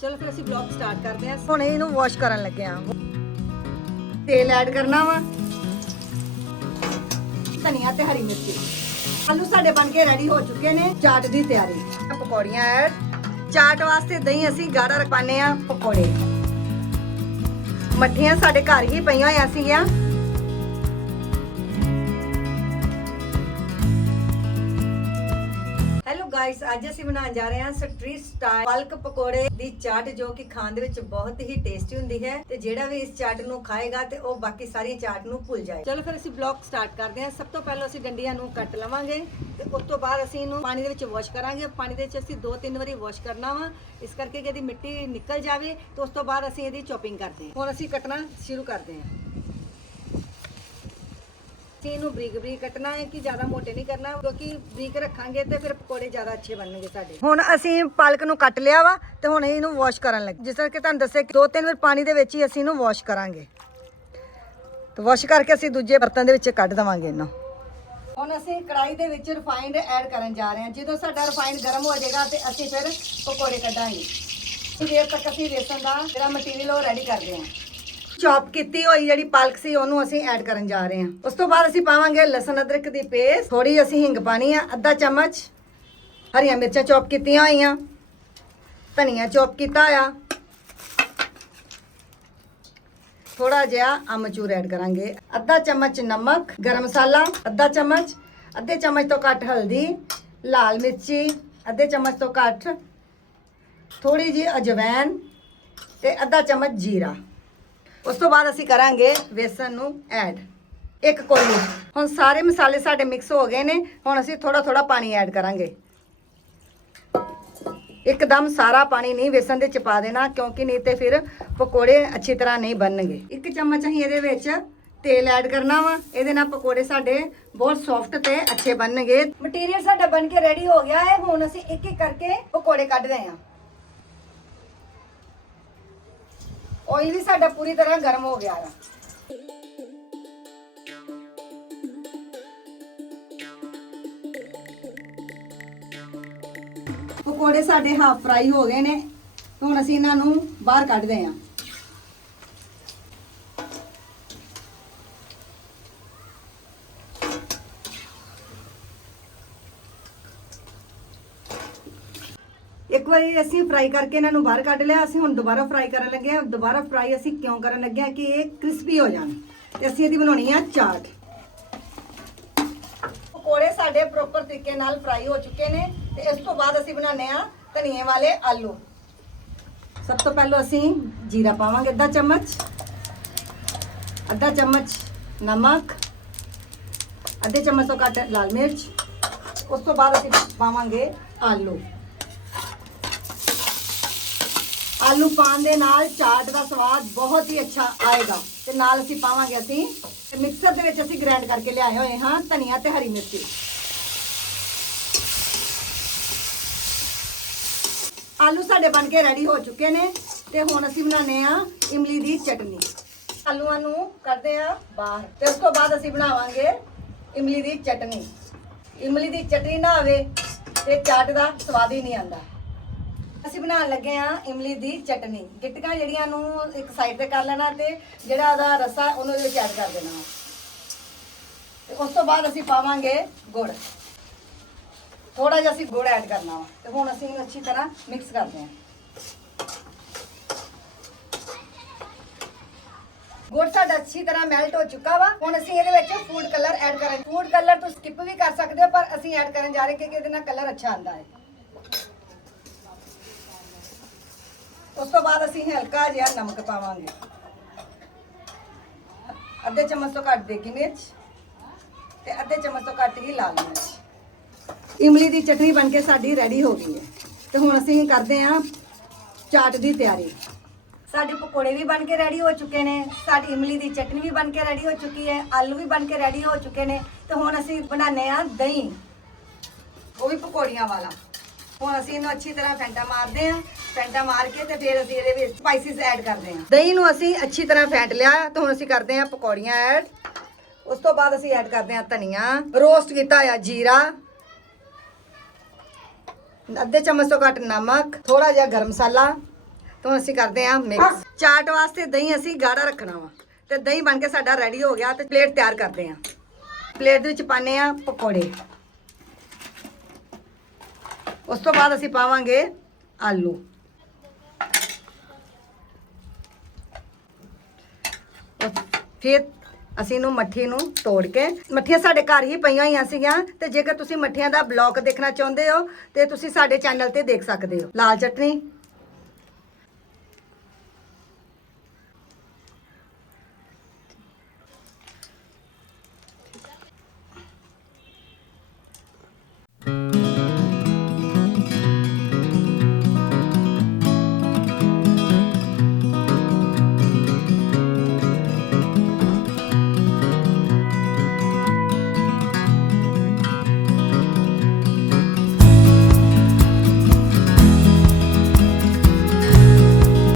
ਚਲੋ ਫਿਰ ਅਸੀਂ ਵਲੌਗ ਸਟਾਰਟ ਕਰਦੇ ਹਾਂ। ਹੁਣ ਇਹਨੂੰ ਵਾਸ਼ ਕਰਨ ਲੱਗੇ ਆ ਤੇਲ ਐਡ ਕਰਨਾ ਵਾ। ਧਨੀਆ ਤੇ ਹਰੀ ਮਿਰਚੀ। ਆਲੂ ਸਾਡੇ ਬਣ ਕੇ ਰੈਡੀ ਹੋ ਚੁੱਕੇ ਨੇ। ਚਾਟ ਦੀ ਤਿਆਰੀ। ਪਕੌੜੀਆਂ ਐਡ ਚਾਟ ਵਾਸਤੇ ਦਹੀਂ ਅਸੀਂ ਗਾੜਾ ਰਖਾਨੇ ਆ ਪਕੌੜੇ। ਮੱਠੀਆਂ ਸਾਡੇ ਘਰ ਹੀ ਪਈਆਂ ਹੋਈਆਂ ਸੀਗੀਆਂ। ਗਾਇਸ ਅੱਜ ਅਸੀਂ ਬਣਾਉਣ ਜਾ ਰਹੇ ਹਾਂ ਸਟਰੀਟ ਸਟਾਈਲ ਪਲਕ ਪਕੌੜੇ ਦੀ ਚਾਟ, ਜੋ ਕਿ ਖਾਣ ਦੇ ਵਿੱਚ ਬਹੁਤ ਹੀ ਟੇਸਟੀ ਹੁੰਦੀ ਹੈ ਤੇ ਜਿਹੜਾ ਵੀ ਇਸ ਚਾਟ ਨੂੰ ਖਾਏਗਾ ਤੇ ਉਹ ਬਾਕੀ ਸਾਰੀ ਚਾਟ ਨੂੰ ਭੁੱਲ ਜਾਏ ਚਲੋ ਫਿਰ ਅਸੀਂ ਵਲੌਗ ਸਟਾਰਟ ਕਰਦੇ ਹਾਂ। ਸਭ ਤੋਂ ਪਹਿਲਾਂ ਅਸੀਂ ਡੰਡੀਆਂ ਨੂੰ ਕੱਟ ਲਵਾਂਗੇ ਤੇ ਉਸ ਤੋਂ ਬਾਅਦ ਅਸੀਂ ਇਹਨੂੰ ਪਾਣੀ ਦੇ ਵਿੱਚ ਵਾਸ਼ ਕਰਾਂਗੇ। ਪਾਣੀ ਦੇ ਵਿੱਚ ਅਸੀਂ ਦੋ ਤਿੰਨ ਵਾਰੀ ਵਾਸ਼ ਕਰਨਾ ਵਾ। ਇਸ ਕਰਕੇ ਕਿ ਇਹਦੀ ਮਿੱਟੀ ਨਿਕਲ ਜਾਵੇ ਤੇ ਉਸ ਤੋਂ ਬਾਅਦ ਅਸੀਂ ਇਹਦੀ ਚੋਪਿੰਗ ਕਰਦੇ ਹਾਂ। ਹੁਣ ਅਸੀਂ ਕੱਟਣਾ ਸ਼ੁਰੂ ਕਰਦੇ ਹਾਂ। ਅਸੀਂ ਇਹਨੂੰ ਬਰੀਕ ਬਰੀਕ ਕੱਟਣਾ ਹੈ ਕਿ ਜ਼ਿਆਦਾ ਮੋਟੇ ਨਹੀਂ ਕਰਨਾ, ਕਿਉਂਕਿ ਬਰੀਕ ਰੱਖਾਂਗੇ ਤੇ ਫਿਰ ਪਕੌੜੇ ਜ਼ਿਆਦਾ ਅੱਛੇ ਬਣਨਗੇ ਸਾਡੇ। ਹੁਣ ਅਸੀਂ ਪਾਲਕ ਨੂੰ ਕੱਟ ਲਿਆ ਵਾ ਤੇ ਹੁਣ ਇਹਨੂੰ ਵਾਸ਼ ਕਰਨ ਲੱਗੇ। ਜਿਸ ਤਰ੍ਹਾਂ ਕਿ ਤੁਹਾਨੂੰ ਦੱਸਿਆ ਕਿ ਦੋ ਤਿੰਨ ਵਾਰ ਪਾਣੀ ਦੇ ਵਿੱਚ ਹੀ ਅਸੀਂ ਇਹਨੂੰ ਵਾਸ਼ ਕਰਾਂਗੇ। ਤੇ ਵਾਸ਼ ਕਰਕੇ ਅਸੀਂ ਦੂਜੇ ਬਰਤਨ ਦੇ ਵਿੱਚ ਕੱਢ ਦਵਾਂਗੇ ਇਹਨੂੰ। ਹੁਣ ਅਸੀਂ ਕੜਾਈ ਦੇ ਵਿੱਚ ਰਿਫਾਈਨਡ ਐਡ ਕਰਨ ਜਾ ਰਹੇ ਹਾਂ। ਜਦੋਂ ਸਾਡਾ ਰਿਫਾਈਨਡ ਗਰਮ ਹੋ ਜਾਏਗਾ ਤੇ ਅਸੀਂ ਫਿਰ ਪਕੌੜੇ ਕੱਢਾਂਗੇ। ਦੇਰ ਤੱਕ ਅਸੀਂ ਬੇਸਨ ਦਾ ਜਿਹੜਾ ਮਟੀਰੀਅਲ ਉਹ ਰੈਡੀ ਕਰਦੇ ਹਾਂ। ਚੌਪ ਕੀਤੀ ਹੋਈ ਜਿਹੜੀ ਪਾਲਕ ਸੀ, ਉਹਨੂੰ ਅਸੀਂ ਐਡ ਕਰਨ ਜਾ ਰਹੇ ਹਾਂ। ਉਸ ਤੋਂ ਬਾਅਦ ਅਸੀਂ ਪਾਵਾਂਗੇ ਲਸਣ ਅਦਰਕ ਦੀ ਪੇਸਟ। ਥੋੜੀ ਅਸੀਂ ਹਿੰਗ ਪਾਣੀ ਆ, ਅੱਧਾ ਚਮਚ ਹਰੀਆਂ ਮਿਰਚਾਂ ਚੌਪ ਕੀਤੀਆਂ ਹੋਈਆਂ। ਧਨੀਆ ਚੌਪ ਕੀਤਾ ਆ ਥੋੜਾ ਜਿਹਾ ਅਮਚੂਰ ਐਡ ਕਰਾਂਗੇ। ਅੱਧਾ ਚਮਚ ਨਮਕ, ਗਰਮ ਮਸਾਲਾ, ਅੱਧਾ ਚਮਚ, ਅੱਧੇ ਚਮਚ ਤੋਂ ਘੱਟ ਹਲਦੀ, ਲਾਲ ਮਿਰਚੀ, ਅੱਧੇ ਚਮਚ ਤੋਂ ਘੱਟ ਥੋੜੀ ਜੀ ਅਜਵੈਨ ਤੇ ਅੱਧਾ ਚਮਚ ਜੀਰਾ। ਉਸ ਤੋਂ ਬਾਅਦ ਅਸੀਂ ਕਰਾਂਗੇ ਵੇਸਣ ਨੂੰ ਐਡ ਇੱਕ ਕੋਲੀ। ਹੁਣ ਸਾਰੇ ਮਸਾਲੇ ਸਾਡੇ ਮਿਕਸ ਹੋ ਗਏ ਨੇ, ਹੁਣ ਅਸੀਂ ਥੋੜਾ ਥੋੜਾ ਪਾਣੀ ਐਡ ਕਰਾਂਗੇ। ਇੱਕਦਮ ਸਾਰਾ ਪਾਣੀ ਨਹੀਂ ਵੇਸਣ ਦੇ ਚ ਪਾ ਦੇਣਾ, ਕਿਉਂਕਿ ਨਹੀਂ ਤੇ ਫਿਰ ਪਕੌੜੇ ਅੱਛੀ ਤਰ੍ਹਾਂ ਨਹੀਂ ਬਣਨਗੇ। ਇੱਕ ਚਮਚ ਅਸੀਂ ਇਹਦੇ ਵਿੱਚ ਤੇਲ ਐਡ ਕਰਨਾ ਵਾ। ਇਹਦੇ ਨਾਲ ਪਕੌੜੇ ਸਾਡੇ ਬਹੁਤ ਸੌਫਟ ਤੇ ਅੱਛੇ ਬਣਨਗੇ। ਮਟੀਰੀਅਲ ਸਾਡਾ ਬਣ ਕੇ ਰੈਡੀ ਹੋ ਗਿਆ ਹੈ। ਹੁਣ ਅਸੀਂ ਇੱਕ ਇੱਕ ਕਰਕੇ ਪਕੌੜੇ ਕੱਢ ਰਹੇ ਹਾਂ। ਆਇਲ ਵੀ ਸਾਡਾ ਪੂਰੀ ਤਰ੍ਹਾਂ ਗਰਮ ਹੋ ਗਿਆ ਹੈ ਪਕੌੜੇ ਸਾਡੇ ਹਾਫ ਫਰਾਈ ਹੋ ਗਏ ਨੇ ਹੁਣ ਅਸੀਂ ਇਹਨਾਂ ਨੂੰ ਬਾਹਰ ਕੱਢਦੇ ਹਾਂ। ਇੱਕ ਵਾਰੀ ਅਸੀਂ ਫਰਾਈ ਕਰਕੇ ਇਹਨਾਂ ਨੂੰ ਬਾਹਰ ਕੱਢ ਲਿਆ, ਅਸੀਂ ਹੁਣ ਦੁਬਾਰਾ ਫਰਾਈ ਕਰਨ ਲੱਗੇ ਹਾਂ। ਦੁਬਾਰਾ ਫਰਾਈ ਅਸੀਂ ਕਿਉਂ ਕਰਨ ਲੱਗੇ ਹਾਂ ਕਿ ਇਹ ਕ੍ਰਿਸਪੀ ਹੋ ਜਾਣ। ਤੇ ਅਸੀਂ ਇਹਦੀ ਬਣਾਉਣੀ ਆ ਚਾਟ। ਪਕੌੜੇ ਸਾਡੇ ਪ੍ਰੋਪਰ ਤਰੀਕੇ ਨਾਲ ਫਰਾਈ ਹੋ ਚੁੱਕੇ ਨੇ ਤੇ ਇਸ ਤੋਂ ਬਾਅਦ ਅਸੀਂ ਬਣਾਉਂਦੇ ਆ ਧਨੀਏ ਵਾਲੇ ਆਲੂ। ਸਭ ਤੋਂ ਪਹਿਲਾਂ ਅਸੀਂ ਜੀਰਾ ਪਾਵਾਂਗੇ ਅੱਧਾ ਚਮਚ ਅੱਧਾ ਚਮਚ ਨਮਕ, ਅੱਧੇ ਚਮਚ ਤੋਂ ਘੱਟ ਲਾਲ ਮਿਰਚ, ਉਸ ਤੋਂ ਬਾਅਦ ਅਸੀਂ ਪਾਵਾਂਗੇ ਆਲੂ। ਆਲੂ ਪਾਣ ਦੇ ਨਾਲ ਚਾਟ ਦਾ ਸਵਾਦ ਬਹੁਤ ਹੀ ਅੱਛਾ ਆਏਗਾ। ਤੇ ਨਾਲ ਅਸੀਂ ਪਾਵਾਂਗੇ ਅਸੀਂ ਮਿਕਸਰ ਦੇ ਵਿੱਚ ਅਸੀਂ ਗ੍ਰਾਈਂਡ ਕਰਕੇ ਲਿਆਏ ਹੋਏ ਹਾਂ ਧਨੀਆ ਤੇ ਹਰੀ ਮਿਰਚੀ। ਆਲੂ ਸਾਡੇ ਬਣ ਕੇ ਰੈਡੀ ਹੋ ਚੁੱਕੇ ਨੇ ਤੇ ਹੁਣ ਅਸੀਂ ਬਣਾਉਨੇ ਆ ਇਮਲੀ ਦੀ ਚਟਨੀ। ਆਲੂਆਂ ਨੂੰ ਕਰਦੇ ਆ ਬਾਹਰ ਤੇ ਉਸ ਤੋਂ ਬਾਅਦ ਅਸੀਂ ਬਣਾਵਾਂਗੇ ਇਮਲੀ ਦੀ ਚਟਨੀ। ਇਮਲੀ ਦੀ ਚਟਨੀ ਨਾ ਆਵੇ ਤੇ ਚਾਟ ਦਾ ਸਵਾਦ ਹੀ ਨਹੀਂ ਆਉਂਦਾ। ਅਸੀਂ ਬਣਾਉਣ ਲੱਗੇ ਆ ਇਮਲੀ ਦੀ ਚਟਨੀ। ਗਿਟਕਾਂ ਜਿਹੜੀਆਂ ਨੂੰ ਇੱਕ ਸਾਈਡ ਤੇ ਕਰ ਲੈਣਾ ਤੇ ਜਿਹੜਾ ਉਹਦਾ ਰਸਾ ਉਹਨੂੰ ਇਹਦੇ ਵਿੱਚ ਐਡ ਕਰ ਦੇਣਾ। ਤੇ ਉਸ ਤੋਂ ਬਾਅਦ ਅਸੀਂ ਪਾਵਾਂਗੇ ਗੁੜ। ਥੋੜਾ ਜਿਹਾ ਅਸੀਂ ਗੁੜ ਐਡ ਕਰਨਾ ਵਾ। ਤੇ ਹੁਣ ਅਸੀਂ ਇਹਨੂੰ ਅੱਛੀ ਤਰ੍ਹਾਂ ਮਿਕਸ ਕਰਦੇ ਹਾਂ। ਗੁੜ ਸਾਡਾ ਅੱਛੀ ਤਰ੍ਹਾਂ ਮੈਲਟ ਹੋ ਚੁੱਕਾ ਵਾ। ਹੁਣ ਅਸੀਂ ਇਹਦੇ ਵਿੱਚ ਫੂਡ ਕਲਰ ਐਡ ਕਰਾਂਗੇ। ਫੂਡ ਕਲਰ ਤੁਸੀਂ ਸਕਿਪ ਵੀ ਕਰ ਸਕਦੇ ਹੋ, ਪਰ ਅਸੀਂ ਐਡ ਕਰਨ ਜਾ ਰਹੇ ਕਿ ਇਹਦੇ ਨਾਲ ਕਲਰ ਅੱਛਾ ਆਉਂਦਾ ਹੈ। ਉਸ ਤੋਂ ਬਾਅਦ ਅਸੀਂ ਹਲਕਾ ਜਿਹਾ ਨਮਕ ਪਾਵਾਂਗੇ। ਅੱਧੇ ਚਮਚ ਤੋਂ ਘੱਟ ਦੇਗੀ ਮਿਰਚ ਤੇ ਅੱਧੇ ਚਮਚ ਤੋਂ ਘੱਟ ਹੀ ਲਾਲ ਮਿਰਚ। ਇਮਲੀ ਦੀ ਚਟਨੀ ਬਣ ਕੇ ਸਾਡੀ ਰੈਡੀ ਹੋ ਗਈ ਹੈ। ਤੇ ਹੁਣ ਅਸੀਂ ਕਰਦੇ ਹਾਂ ਚਾਟ ਦੀ ਤਿਆਰੀ। ਸਾਡੇ ਪਕੌੜੇ ਵੀ ਬਣ ਕੇ ਰੈਡੀ ਹੋ ਚੁੱਕੇ ਨੇ, ਸਾਡੀ ਇਮਲੀ ਦੀ ਚਟਨੀ ਵੀ ਬਣ ਕੇ ਰੈਡੀ ਹੋ ਚੁੱਕੀ ਹੈ, ਆਲੂ ਵੀ ਬਣ ਕੇ ਰੈਡੀ ਹੋ ਚੁੱਕੇ ਨੇ। ਤੇ ਹੁਣ ਅਸੀਂ ਬਣਾਉਂਦੇ ਆ ਦਹੀਂ। ਉਹ ਵੀ ਪਕੌੜੀਆਂ ਵਾਲਾ। ਹੁਣ ਅਸੀਂ ਇਹਨੂੰ ਅੱਛੀ ਤਰ੍ਹਾਂ ਫੈਂਟਾ ਮਾਰਦੇ ਆ ਫੈਂਟਾ ਮਾਰ ਕੇ ਤੇ ਫਿਰ ਅਸੀਂ ਇਹਦੇ ਵਿੱਚ ਸਪਾਈਸਿਸ ਐਡ ਕਰਦੇ ਆ ਦਹੀਂ ਨੂੰ ਅਸੀਂ ਅੱਛੀ ਤਰ੍ਹਾਂ ਫੈਂਟ ਲਿਆ ਤੇ ਹੁਣ ਅਸੀਂ ਕਰਦੇ ਆ ਪਕੌੜੀਆਂ ਐਡ ਉਸ ਤੋਂ ਬਾਅਦ ਅਸੀਂ ਐਡ ਕਰਦੇ ਆ ਧਨੀਆ ਰੋਸਟ ਕੀਤਾ ਆ ਜੀਰਾ। ਅੱਧੇ ਚਮਚ ਤੋਂ ਘੱਟ ਨਮਕ ਥੋੜਾ ਜਿਹਾ ਗਰਮ ਮਸਾਲਾ ਤਾਂ ਅਸੀਂ ਕਰਦੇ ਆ ਮਿਕਸ ਚਾਟ ਵਾਸਤੇ ਦਹੀਂ ਅਸੀਂ ਗਾੜਾ ਰੱਖਣਾ ਵਾ ਤੇ ਦਹੀਂ ਬਣ ਕੇ ਸਾਡਾ ਰੈਡੀ ਹੋ ਗਿਆ ਤੇ ਪਲੇਟ ਤਿਆਰ ਕਰਦੇ ਆ ਪਲੇਟ ਦੇ ਵਿੱਚ ਪਾਣੇ ਆ ਪਕੌੜੇ। ਉਸ ਤੋਂ ਬਾਅਦ ਅਸੀਂ ਪਾਵਾਂਗੇ ਆਲੂ। ਫਿਰ ਅਸੀਂ ਇਹਨੂੰ ਮੱਠੀ ਨੂੰ ਤੋੜ ਕੇ, ਮੱਠੀਆਂ ਸਾਡੇ ਘਰ ਹੀ ਪਈਆਂ ਹੋਈਆਂ ਸੀਗੀਆਂ ਤੇ ਜੇਕਰ ਤੁਸੀਂ ਮੱਠੀਆਂ ਦਾ ਬਲੌਗ ਦੇਖਣਾ ਚਾਹੁੰਦੇ ਹੋ ਤੇ ਤੁਸੀਂ ਸਾਡੇ ਚੈਨਲ ਤੇ ਦੇਖ ਸਕਦੇ ਹੋ। ਲਾਲ ਚਟਨੀ।